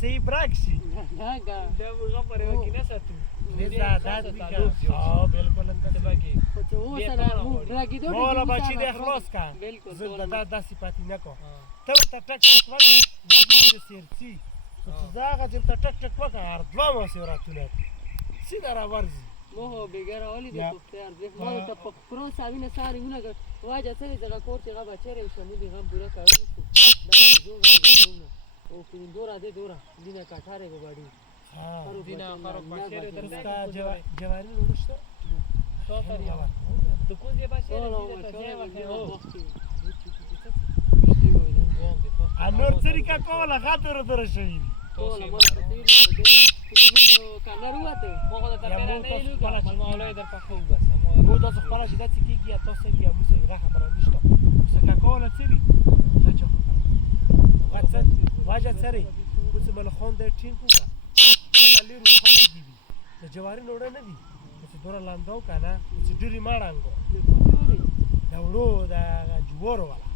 صحیح براک شي نه کا دا مرغه پر یو کې نه ساتو زادات ها بالکل ته باګي خو ته اوسه مو راګي دوه مولا بچی دې خلاص کا بالکل زه دا صفاتي نه کو ته ته ټک ټک وکړه د سیرسي زاغه دې ته ټک ټک وکړه هر دوه مو سیوراتونه سیده را ورزي مو بګر اولی دې پختار دې مو ته پکرو ساوینه ساری ونه واجه څه دې ځکه کور چې غا بچره شنو دې غم پورا کړو دا او پیندورا دې دورا دینه کاټاره وګاډي ها دینه خراب بچره درستا جواری ورشته تو ته یو د کوم دې بچره دې ته ځای وکړو انور طریقه کوله خاطر در شوی ټول ما ته کانر وته مو دا ته نه نه خپل خپل مولای در په خو بس مو دا خپل چې داسې کیږي تاسو بیا مو سره خبره نشته څه کوله سری دا چې واتس واجه سری اوس مل خون د ټیم کوکا لیرو خلک دي د جواری نوړه نه دي چې دورا لاندو کنه چې ډيري ماړانګو دا وړو دا جوړو والا